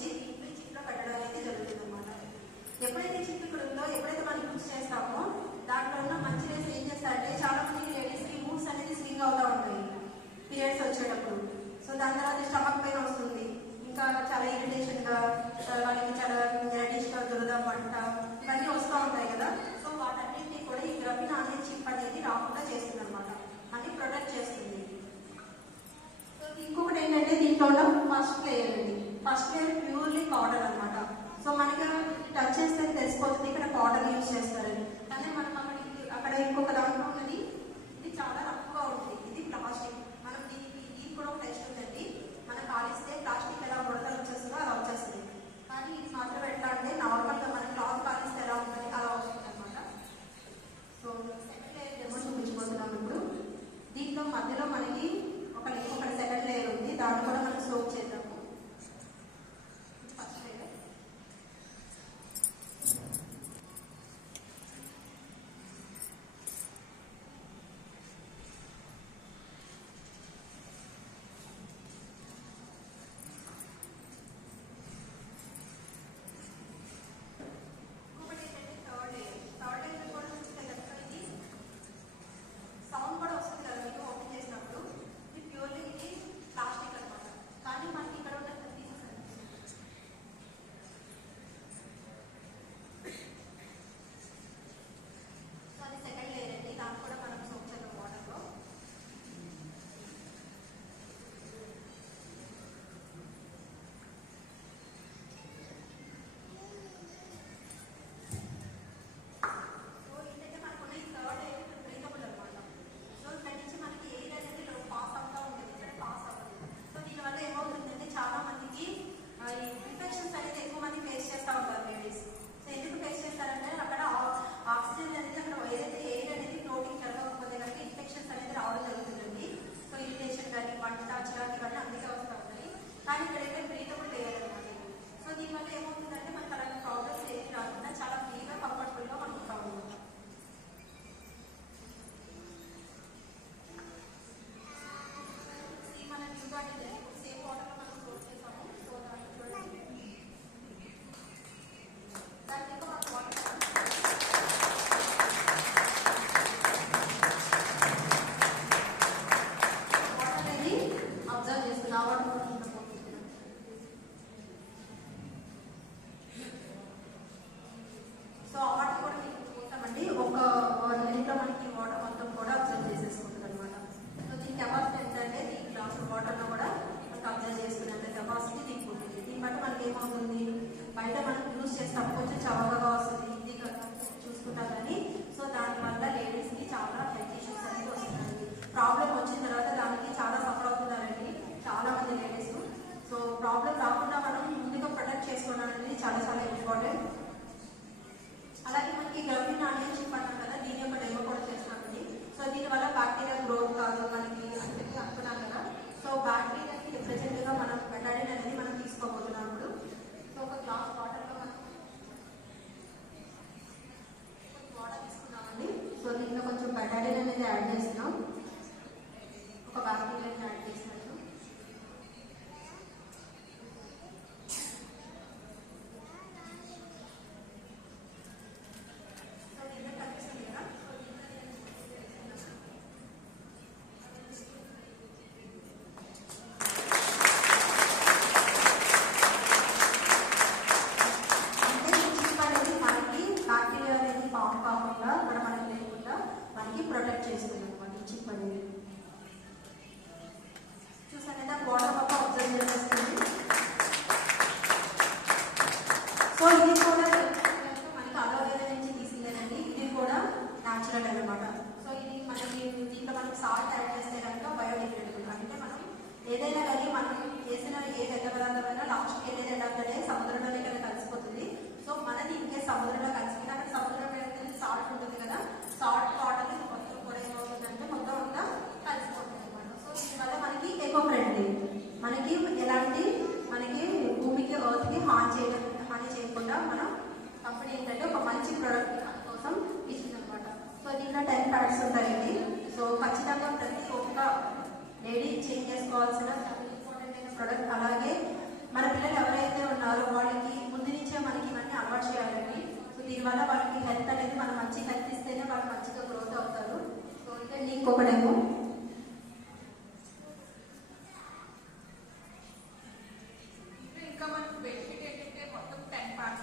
వచ్చి ఈ చిప్లో పెట్టడం అనేది జరుగుతుంది అనమాట. ఎప్పుడైతే చిప్ ఇక్కడ ఉందో, ఎప్పుడైతే మనం యూజ్ చేస్తామో దాంట్లో ఉన్న మంచి రేస్ ఏం చేస్తారంటే చాలా మంది లేడీస్కి మూడ్స్ అనేది స్వింగ్ అవుతూ ఉంటాయి పీరియడ్స్ వచ్చేటప్పుడు. సో దాని తర్వాత స్టమక్ పెయిన్ వస్తుంది, ఇంకా చాలా ఇరిటేషన్గా, వాళ్ళకి చాలా రెడిష్గా దురద పంట ఇవన్నీ వస్తూ ఉంటాయి కదా. సో వాటన్నింటినీ కూడా ఈ గ్రఫిన్ అనే చిప్ అనేది రాకుండా చేస్తుంది అనమాట, అన్ని ప్రొటెక్ట్ చేస్తుంది. సో ఇంకొకటి ఏంటంటే దీంట్లో ఉన్న ఫస్ట్ లేయర్ అండి, ఫస్ట్ లేయర్ ప్యూర్లీ కాటన్ అనమాట. సో మనకి టచ్ చేస్తే తెలిసిపోతుంది ఇక్కడ కాటన్ యూజ్ చేస్తారని. కానీ మనం అక్కడ ఇంకొక దాంట్లో ఉన్నది ఇది చాలా రఫ్గా ఉంటుంది, ఇది ప్లాస్టిక్. మనం దీనికి కూడా ఒక టెస్ట్ ఉందండి, మనం కాలిస్తే ప్లాస్టిక్ ఎలా ముడతలు వచ్చేస్తుందో అలా వచ్చేస్తుంది. కానీ ఇది మాత్రం ఎట్లా అంటే నార్మల్గా మనం క్లాత్ కాలిస్తే ఎలా ఉంటుంది అలా వస్తుంది అనమాట. సో సెకండ్ లేయర్ డెమో చూపించబోతున్నాం ఇప్పుడు. దీంట్లో మధ్యలో మనకి ఒక సెకండ్ లేయర్ ఉంది, దాన్ని కూడా మనం సోప్ చేద్దాము. ఫస్ట్ లేయర్ ఇన్ఫెక్షన్స్ అనేది ఎక్కువ మంది ఫేస్ చేస్తూ ఉంటారు లేడీస్. సో ఎందుకు ఫేస్ చేస్తారంటే అక్కడ ఆక్సిజన్ అనేది అక్కడ ఏదైతే ఎయిర్ అనేది ఫ్లోటింగ్ జరగకపోతే కనుక ఇన్ఫెక్షన్స్ అనేది రావడం జరుగుతుందండి. సో ఇరిటేషన్ కానీ వంట చిరాకు ఇవన్నీ అందుకే వస్తూ ఉంటాయి. కానీ ఇక్కడైతే బ్రీతబుల్ లేయర్ అనమాట. సో దీనివల్ల ఏమవుతుందంటే మనకు అలాంటి ప్రాబ్లమ్స్ ఏమి రాకుండా చాలా ఫ్రీగా కంఫర్టబుల్గా మనం ఉంటాం అనమాట. మన న్యూ అనేది సేమ్ వాటర్లో మనం స్టోర్ చేస్తాము. సో దాంట్లో చూడండి దాంట్లో మనకు వాటర్ అనేది అబ్జర్వ్ చేస్తుంది. ఆ వాటర్ సో ఆ వాటర్ కూడా మీకు పోతామండి. ఒక మినిట్లో మనకి వాటర్ మొత్తం కూడా అబ్జర్వ్ చేసేసుకుంటుంది అనమాట. సో దీని కెపాసిటీ ఏంటంటే ఈ గ్లాస్ వాటర్లో కూడా మనకు అబ్జర్వ్ చేసుకునేంత కెపాసిటీ దీనికి ఉంటుంది. దీన్ని బట్టి మనకి ఏమవుతుంది, బయట మనం యూజ్ చేస్తాం కొంచెం చవకగా వస్తుంది, ఇది చూసుకుంటాం కానీ. సో దానివల్ల లేడీస్కి చాలా హెల్త్ ఇష్యూస్ అనేది వస్తున్నాయి. ప్రాబ్లం వచ్చిన తర్వాత దానికి చాలా సఫర్ అవుతున్నారండి చాలా మంది లేడీస్. సో ప్రాబ్లం రాకుండా మనం ముందుగా ప్రొటెక్ట్ చేసుకోవడం అనేది చాలా చాలా ఇంపార్టెంట్. అలాగే మనకి గ్రఫిన్ అనే చిప్ అంటాం కదా, దీని యొక్క డెమో కూడా చేస్తామండి. సో దీనివల్ల బ్యాక్టీరియా గ్రోత్ కాదు మనకి అని చెప్పి అనుకున్నాం కదా. సో బ్యాక్టీరియాకి ప్రెసెంట్గా మనం బెటాడిన్ అనేది మనం తీసుకోబోతున్నాం ఇప్పుడు. సో ఒక గ్లాస్ వాటర్లో మనం వాటర్ తీసుకున్నామండి. సో దీంట్లో కొంచెం బెటాడిన్ అనేది యాడ్ చేస్తున్నాం, ఒక బ్యాక్టీరియాని యాడ్ చేసినట్టు. ప్రొటెక్ట్ చేస్తుంది అనమాట ఈ చిప్ అనేది. చూసాను కదా వాటర్ పక్క అబ్జర్వ్ చేస్తుంది. సో ఇది కూడా మనకి అలోవేరా నుంచి తీసిందేనండి, ఇది కూడా న్యాచురల్ అనమాట. సో ఇది మనకి దీంట్లో మనం సాల్ట్ యాడ్ చేస్తే కనుక బయోడిగ్రేడబుల్. అంటే మనం ఏదైనా కానీ మనం చేసిన ఏ పెద్ద పదార్థమైనా లాస్ట్కి ఏదైతే ఏంటంటే సముద్రంలోనే కదా కలిసిపోతుంది. సో మనది ఇంకే సముద్రంలో కలిసిపోయినా అక్కడ సముద్రంలో ఏంటంటే సాల్ట్ ఉంటుంది కదా, సాల్ట్ వాటర్ మొత్తం కూడా ఏమవుతుందంటే మొత్తం అంతా కలిసిపోతుంది అనమాట. సో దీనివల్ల మనకి ఎకో ఫ్రెండ్లీ, మనకి ఎలాంటి మనకి భూమికి ఎర్త్కి హాని చేయకుండా మన కంపెనీ ఏంటంటే ఒక మంచి ప్రోడక్ట్ మన కోసం ఇచ్చిందనమాట. సో దీంట్లో 10 ప్యాడ్స్ ఉంటాయండి. సో ఖచ్చితంగా ప్రతి ఒక్క లేడీ చేంజ్ చేసుకోవాల్సిన ఇంపార్టెంట్ అయిన ప్రోడక్ట్. అలాగే మన పిల్లలు ఎవరైతే ఉన్నారో మంచిగా గ్రోత్ అవుతారు. సో ఇదండి ఇంకొకటేమో ఇంకా మనకు బెనిఫిట్ ఏంటంటే మొత్తం 10 parts